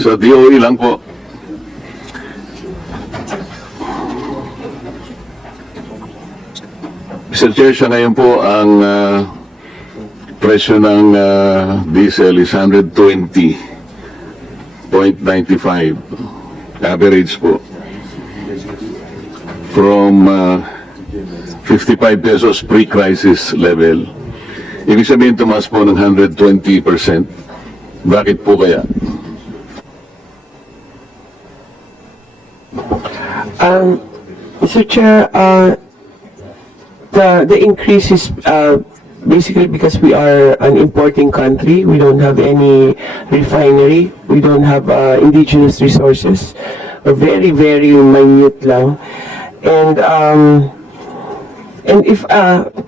Sa DOE lang po. Mr. Chair, siya ngayon po ang presyo ng diesel is 120.95 average po. From 55 pesos pre-crisis level. Ibig sabihin tumaas po ng 120%. Bakit po kaya? Mr. Chair, the increase is basically because we are an importing country. We don't have any refinery. We don't have indigenous resources. We're very, very minute lang. And if,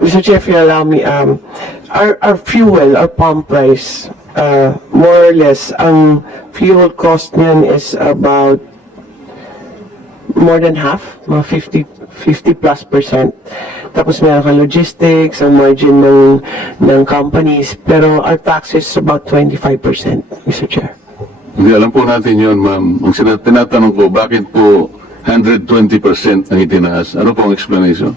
Mr. Chair, if you allow me, our fuel, our pump price, more or less, ang fuel cost niyan is about more than half, mga 50+%. Tapos meron kang logistics, ang margin ng companies, pero our tax is about 25%, Mr. Chair. Hindi, alam po natin yun, ma'am. Ang tinatanong ko, bakit po 120% ang itinaas? Ano po ang explanation?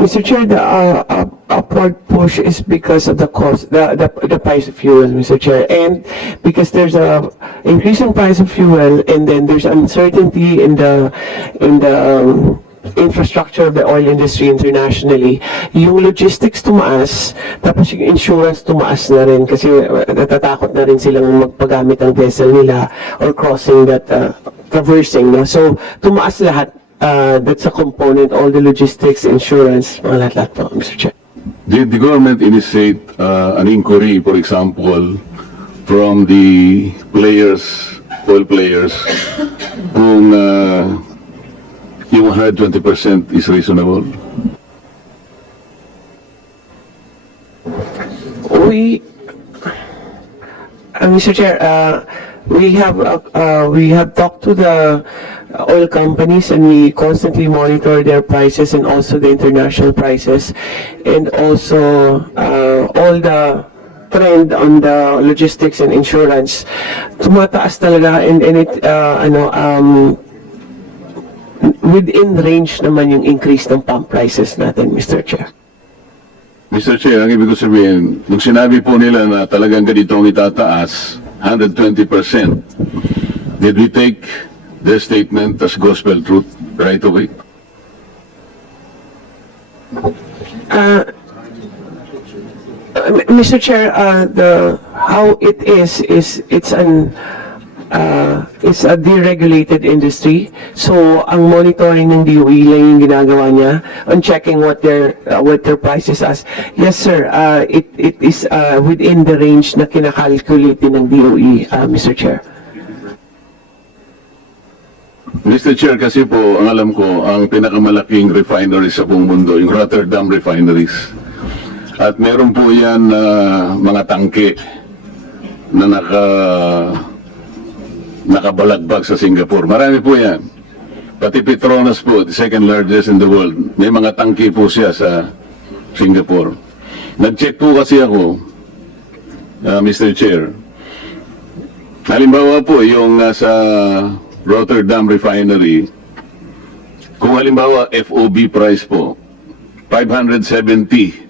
Mr. Chair, the upward push is because of the cost, the price of fuel, Mr. Chair, and because there's a increasing price of fuel, and then there's uncertainty in the infrastructure of the oil industry internationally. Yung logistics tumaas, tapos yung insurance tumaas na rin kasi natatakot na rin silang magpagamit ng vessel nila or crossing that, traversing. No? So, tumaas lahat. That's a component, all the logistics, insurance, mga lahat po, Mr. Chair. Did the government initiate an inquiry, for example, from the players, oil players, kung yung 120% is reasonable? Mr. Chair, we have talked to the oil companies, and we constantly monitor their prices and also the international prices, and also all the trend on the logistics and insurance. Tumataas talaga, and it within range naman yung increase ng pump prices natin, Mr. Chair. Mr. Chair, ang ibig ko sabihin, nung sinabi po nila na talagang ganito ang itataas, 120%, did we take their statement as gospel truth right away? Mr. Chair, how it is it's a deregulated industry. So, ang monitoring ng DOE lang yung ginagawa niya on checking what their prices as. Yes, sir. It is within the range na kinakalculate ng DOE, Mr. Chair. Mr. Chair, kasi po, ang alam ko, ang pinakamalaking refineries sa buong mundo, yung Rotterdam refineries. At meron po yan mga tangke na nakabalagbag sa Singapore. Marami po yan. Pati Petronas po, the second largest in the world. May mga tangke po siya sa Singapore. Nag-check po kasi ako, Mr. Chair. Halimbawa po, yung sa Rotterdam Refinery, kung halimbawa FOB price po, $570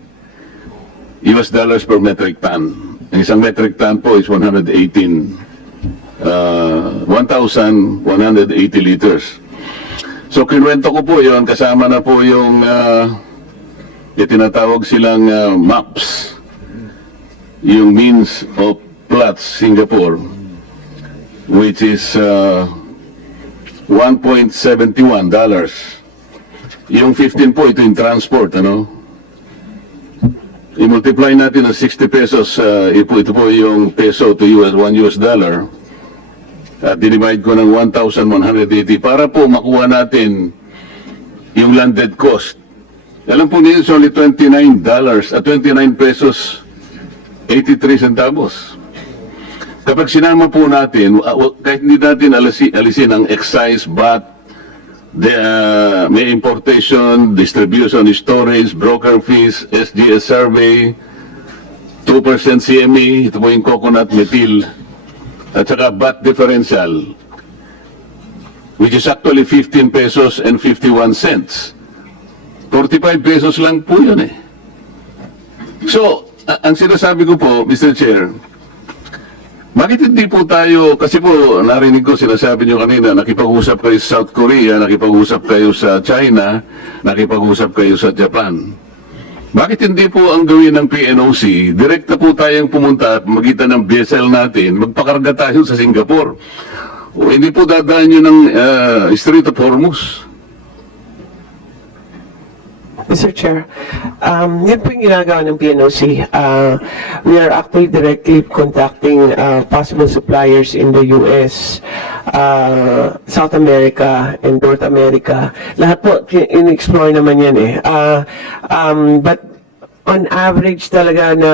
per metric ton. Ang isang metric ton po is 1,180 liters. So, kinuwento ko po yun, kasama na po yung tinatawag silang MAPS, yung means of Platts Singapore, which is $1.71. Yung 15 po, ito yung transport, ano? I-multiply natin ng 60 pesos, ito po yung peso to $1 dollar. At dinivide ko ng 1,180 para po makuha natin yung landed cost. Alam po niyo, it's only $29 at 29 pesos 83 centavos. Kapag sinama po natin, kahit hindi natin alisin ang excise, VAT, may importation, distribution, storage, broker fees, SGS survey, 2% CME, ito po yung coconut methyl at saka VAT differential, which is actually 15 pesos and 51 cents. 45 pesos lang po yun eh. So, ang sinasabi ko po, Mr. Chair, bakit hindi po tayo, kasi po narinig ko sinasabi nyo kanina, nakipag-usap kayo sa South Korea, nakipag-usap kayo sa China, nakipag-usap kayo sa Japan. Bakit hindi po ang gawin ng PNOC, direkta po tayong pumunta at magitan ng vessel natin, magpakarga tayo sa Singapore. O hindi po dadaan nyo ng Strait of Hormuz. Mr. Chair, yan po yung ginagawa ng PNOC. We are actually directly contacting possible suppliers in the US, South America, and North America. Lahat po, in-explore naman yan eh. But on average talaga na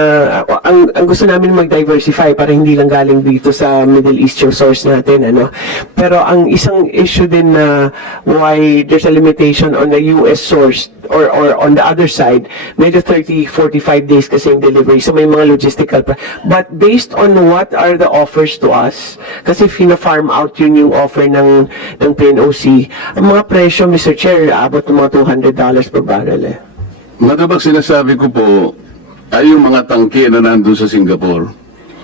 ang gusto namin mag-diversify para hindi lang galing dito sa Middle East yung source natin, ano. Pero ang isang issue din na why there's a limitation on the US source or on the other side, medyo 30-45 days kasi yung delivery. So may mga logistical but based on what are the offers to us, kasi fina-farm out yun yung offer ng PNOC, ang mga presyo, Mr. Chair, abot ng mga $200 per barrel eh. Madabag sinasabi ko po ay yung mga tangke na nandun sa Singapore.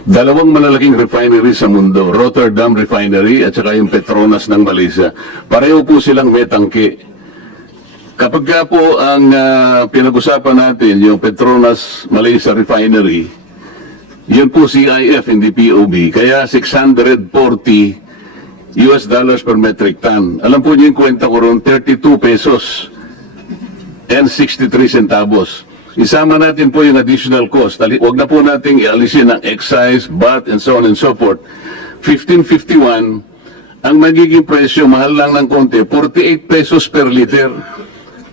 Dalawang malalaking refinery sa mundo, Rotterdam Refinery at saka yung Petronas ng Malaysia. Pareho po silang may tangke. Kapag ka po ang pinag-usapan natin, yung Petronas Malaysia Refinery, yun po CIF, hindi POB, kaya $640 per metric ton. Alam po niyo yung kwenta ko ron, 32 pesos and 63 centavos. Isama natin po yung additional cost. Huwag na po nating ialisin ang excise, VAT, and so on and so forth. 15.51, ang magiging presyo, mahal lang ng konti, 48 pesos per liter.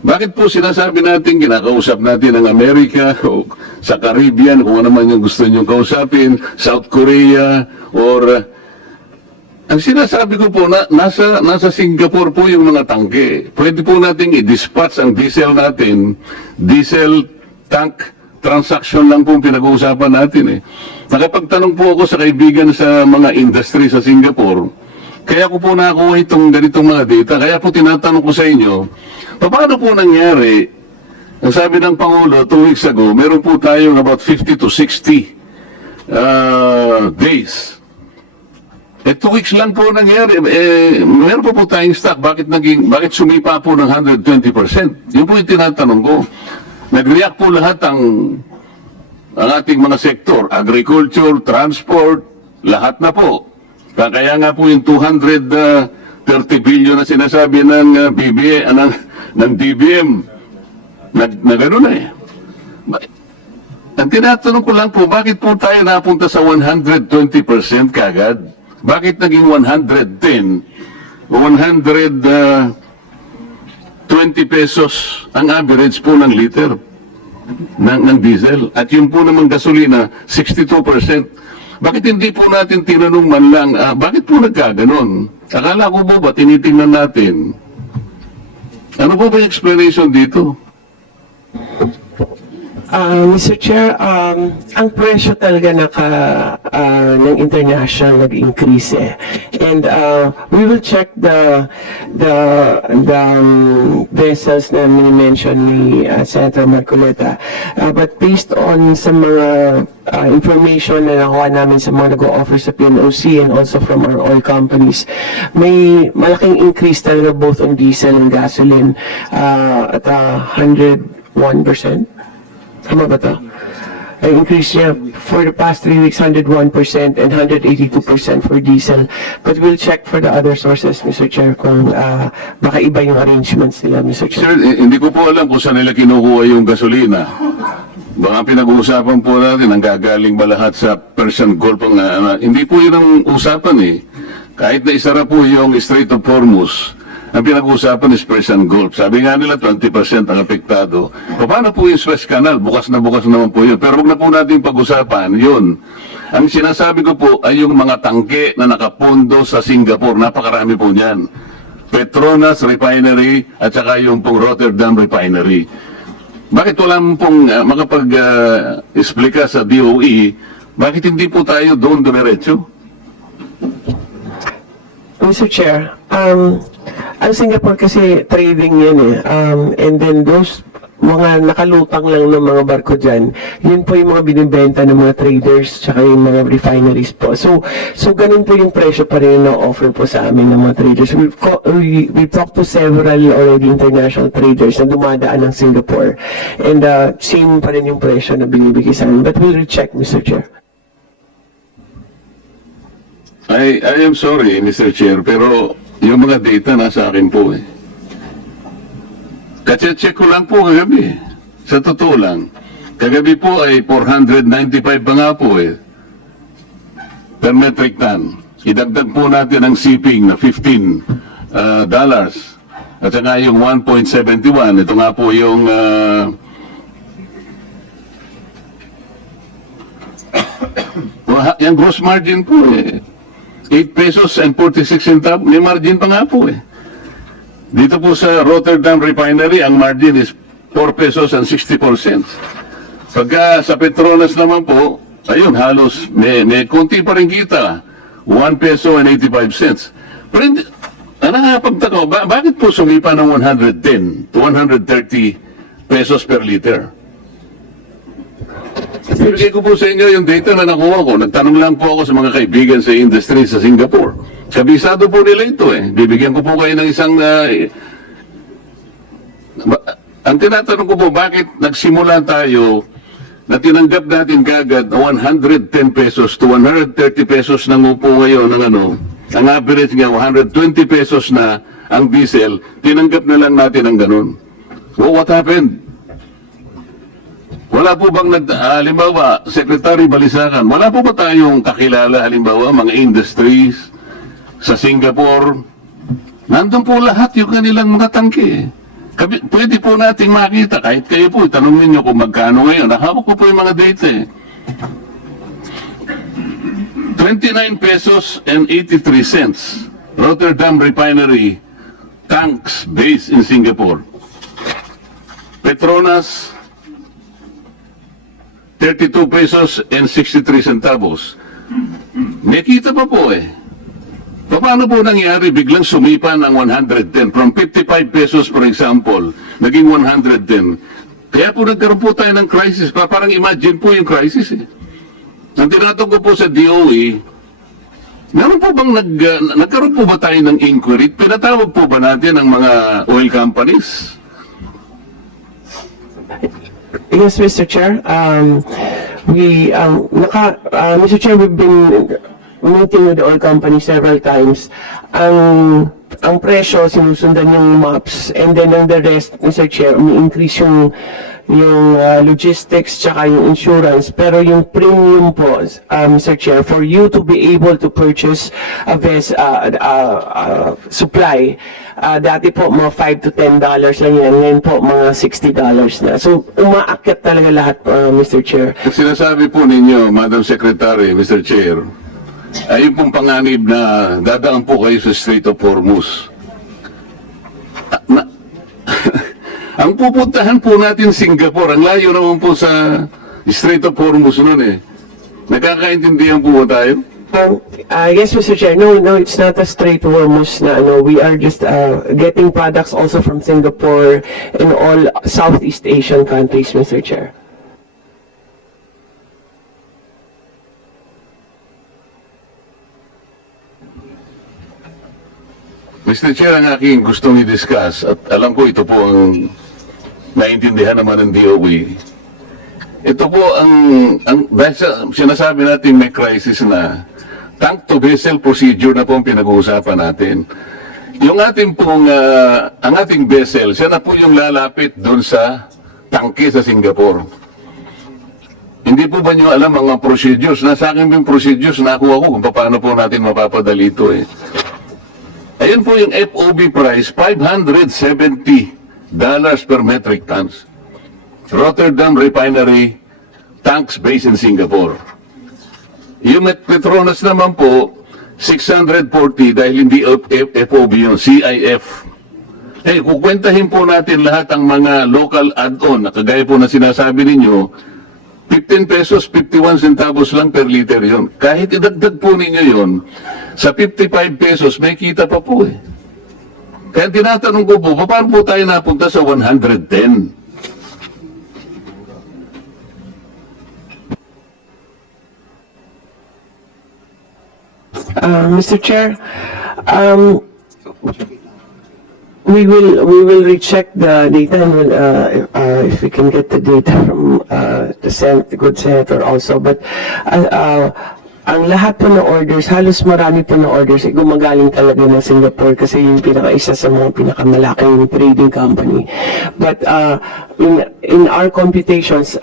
Bakit po sinasabi natin, kinakausap natin ang Amerika, o sa Caribbean, kung ano man yung gusto nyo kausapin, South Korea, or ang sinasabi ko po, nasa Singapore po yung mga tangke. Pwede po nating i-dispatch ang diesel natin. Diesel tank transaction lang po pinag-uusapan natin eh. Nakapagtanong po ako sa kaibigan sa mga industry sa Singapore. Kaya ko po nakakuha itong ganitong mga data. Kaya po tinatanong ko sa inyo, paano po nangyari? Ang sabi ng Pangulo 2 weeks ago, meron po tayong about 50 to 60 days. 2 weeks lang po nangyari. Meron po tayong stock. Bakit sumipa po ng 120%? Yun po yung tinatanong ko. Nag-react po lahat ang ating mga sektor. Agriculture, transport, lahat na po. Kaya nga po yung 230 billion na sinasabi ng ng DBM. Na gano'n eh. Ang tinatanong ko lang po, bakit po tayo napunta sa 120% kagad? Bakit naging 110 o 120 pesos ang average po ng liter ng diesel? At yung po naman gasolina, 62%. Bakit hindi po natin tinanong man lang, bakit po nagkaganon? Akala ko po ba, tinitingnan natin. Ano po ba yung explanation dito? Mr. Chair, ang presyo talaga ng international nag-increase eh. And we will check the vessels na mini-mention ni Senator Marcoleta. But based on sa mga information na nakuha namin sa mga nag-o-offer sa PNOC and also from our oil companies, may malaking increase talaga both on diesel and gasoline at 101%. Tama ba ito? Ang increase niya for the past 3 weeks, 101% and 182% for diesel. But we'll check for the other sources, Mr. Chair, kung baka iba yung arrangements nila, Mr. Chair. Sir, hindi ko po alam kung saan nila kinukuha yung gasolina. Baka pinag-uusapan po natin, ang gagaling ba lahat sa Persian Gulf? Hindi po yun ang usapan eh. Kahit na isara po yung Strait of Hormuz, ang pinag-uusapan is Persian Gulf. Sabi nga nila 20% ang apektado. Paano po yung Suez Canal? Bukas naman po yun. Pero huwag na po natin pag-usapan yun. Ang sinasabi ko po ay yung mga tangke na nakapondo sa Singapore. Napakarami po niyan. Petronas Refinery at saka yung pong Rotterdam Refinery. Bakit wala mo pong makapag-explika sa DOE? Bakit hindi po tayo doon dumiretso? Mr. Chair, ang Singapore kasi trading yan eh. And then those mga nakalutang lang ng mga barko dyan, yun po yung mga binibenta ng mga traders tsaka yung mga refineries po. So ganun po yung presyo pa rin na offer po sa amin ng mga traders. We've talked to several already international traders na dumadaan ng Singapore. And same pa rin yung presyo na binibigay sa amin. But we'll recheck, Mr. Chair. I am sorry, Mr. Chair, pero yung mga data nasa akin po eh. Kache-check ko lang po kagabi. Sa totoo lang. Kagabi po ay 495 pa nga po eh. Per metric ton. Idagdag po natin ang shipping na $15 dollars. At saka yung 1.71. Ito nga po yung yung gross margin po eh. 8 pesos and 46 centavos. May margin pa nga po eh. Dito po sa Rotterdam Refinery, ang margin is 4 pesos and 64 cents. Pagka sa Petronas naman po, ayun, halos may konti pa rin kita. 1 peso and 85 cents. Pero hindi, nakakapagtaka, bakit po sumipa ng 110 to 130 pesos per liter? Ibigay ko po sa inyo yung data na nakuha ko. Nagtanong lang po ako sa mga kaibigan sa industry sa Singapore. Kabisado po nila ito eh. Bibigyan ko po kayo ng isang... ang tinatanong ko po, bakit nagsimula tayo na tinanggap natin kagad 110 pesos to 130 pesos na po ngayon ng ano, ang average nga 120 pesos na ang diesel, tinanggap na lang natin ang ganun. So what happened? Wala po bang halimbawa, Secretary Balisacan, wala po ba tayong kakilala, halimbawa, mga industries sa Singapore? Nandun po lahat yung kanilang mga tangke. Pwede po nating makita, kahit kayo po, tanongin nyo kung magkano ngayon. Nakahawak ko po yung mga data eh. 29 pesos and 83 cents. Rotterdam Refinery, tanks based in Singapore. Petronas, 32 pesos and 63 centavos. May kita pa po eh. Paano po nangyari biglang sumipa ng 110? From 55 pesos for example, naging 110. Kaya po nagkaroon po tayo ng crisis. Parang imagine po yung crisis eh. Ang tinatanong ko po sa DOE, meron po bang nagkaroon po ba tayo ng inquiry? Pinatawag po ba natin ang mga oil companies? Yes, Mr. Chair. Mr. Chair, we've been meeting with the oil company several times. Ang presyo, sinusundan yung maps, and then ang the rest, Mr. Chair, increase yung logistics tsaka yung insurance, pero yung premium po, Mr. Chair, for you to be able to purchase a supply, dati po mga $5 to $10 lang yan, ngayon po mga $60 na. So umaakyat talaga lahat, Mr. Chair. Sinasabi po ninyo, Madam Secretary, Mr. Chair, ay pong panganib na dadaan po kayo sa Strait of Hormuz. Ang pupuntahan po natin Singapore, ang layo naman po sa Strait of Hormuz nun eh. Nagkakaintindihan po ba tayo? Yes, Mr. Chair. No, it's not a Strait of Hormuz na ano. We are just getting products also from Singapore and all Southeast Asian countries, Mr. Chair. Mr. Chair, ang aking gustong i-discuss, at alam ko ito po ang naintindihan naman ng DOE. Ito po dahil sinasabi natin may crisis na, tank-to-vessel procedure na po ang pinag-uusapan natin. Yung ating pong, ang ating vessel, siya na po yung lalapit doon sa tangke sa Singapore. Hindi po ba nyo alam ang mga procedures? Nasa akin yung procedures, nakuha ko kung paano po natin mapapadali ito eh. Ayun po yung FOB price, $570 per metric tons. Rotterdam Refinery, tanks based in Singapore. Yung Petronas naman po, 640 dahil hindi FOB yun, CIF. Eh, kukwentahin po natin lahat ang mga local add-on, na kagaya po na sinasabi ninyo, 15 pesos, 51 centavos lang per liter yon. Kahit idagdag po ninyo yon, sa 55 pesos may kita pa po eh. Kaya tinatanong ko po, paano po tayo napunta sa 110? Mr. Chair, we will recheck the data and we'll, if we can get the data from the Senate, the good senator also. But ang lahat po ng orders, halos marami po ng orders ay gumagaling talaga ng Singapore kasi yung isa sa mga pinakamalaking trading company. But in our computations,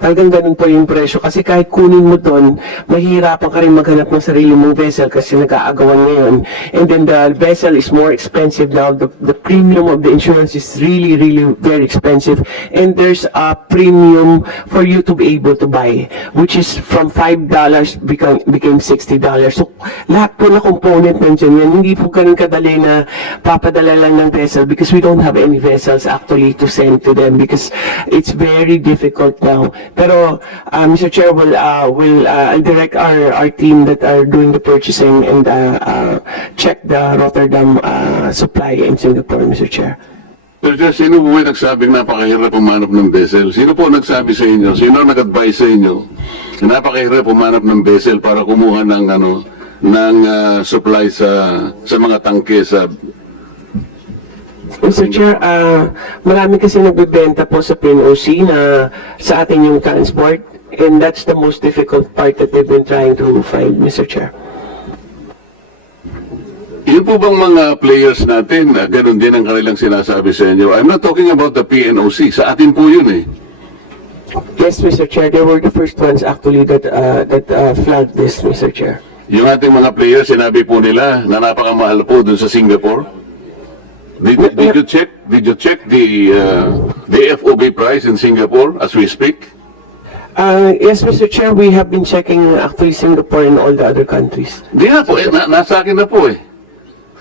talagang ganun po yung presyo kasi kahit kunin mo doon, mahihirapan ka rin maghanap ng sarili mong vessel kasi nag-aagawan ngayon. And then the vessel is more expensive now. The premium of the insurance is really, really very expensive. And there's a premium for you to be able to buy, which is from $5 became $60. So, lahat po na component nandiyan yan. Hindi po ganun kadali na papadala lang ng vessel because we don't have any vessels actually to send to them because it's very difficult now. Pero, Mr. Chair, I'll direct our team that are doing the purchasing and check the Rotterdam supply in Singapore, Mr. Chair. Sir, sino po ba nagsabing napakahirap pumanap ng vessel? Sino po nagsabi sa inyo? Sino nag-advise sa inyo? Napakahirap pumanap ng vessel para kumuha ng supply sa mga tangke sa... Mr. Chair, marami kasi nagbibenta po sa PNOC na sa atin yung transport and that's the most difficult part that they've been trying to find, Mr. Chair. Yun po bang mga players natin, ganun din ang kanilang sinasabi sa inyo? I'm not talking about the PNOC. Sa atin po yun eh. Yes, Mr. Chair, they were the first ones actually that flagged this, Mr. Chair. Yung ating mga players, sinabi po nila na napakamahal po dun sa Singapore. Did you check? Did you check the FOB price in Singapore as we speak? Yes, Mr. Chair, we have been checking actually Singapore and all the other countries. Di na po, nasa akin na po eh.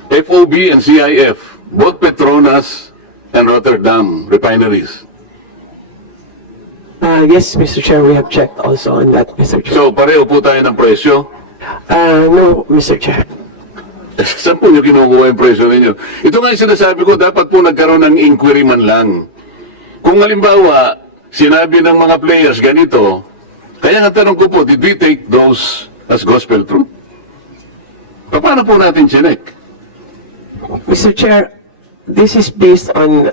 FOB and CIF, both Petronas and Rotterdam refineries. Yes, Mr. Chair, we have checked also on that, Mr. Chair. So, pareho po tayo ng presyo. No, Mr. Chair. Saan po nyo kinukuha yung presyo ninyo? Ito nga yung sinasabi ko, dapat po nagkaroon ng inquiry man lang. Kung halimbawa, sinabi ng mga players ganito, kaya nga tanong ko po, did we take those as gospel truth? Paano po natin chinek? Mr. Chair, this is based on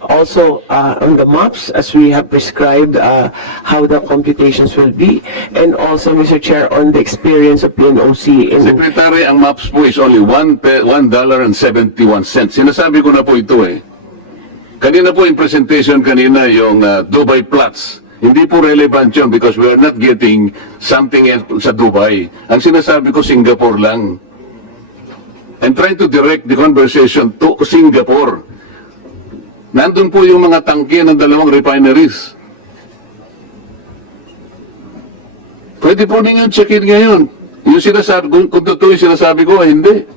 also on the maps as we have prescribed how the computations will be and also, Mr. Chair, on the experience of PNOC in... Secretary, ang maps po is only $1.71. Sinasabi ko na po ito eh. Kanina po yung presentation kanina yung Dubai Plots. Hindi po relevant yun because we are not getting something else sa Dubai. Ang sinasabi ko Singapore lang. I'm trying to direct the conversation to Singapore. Nandun po yung mga tangke ng dalawang refineries. Pwede po ninyo check-in ngayon. Yung sinasabi, kung totoo yung sinasabi ko, hindi.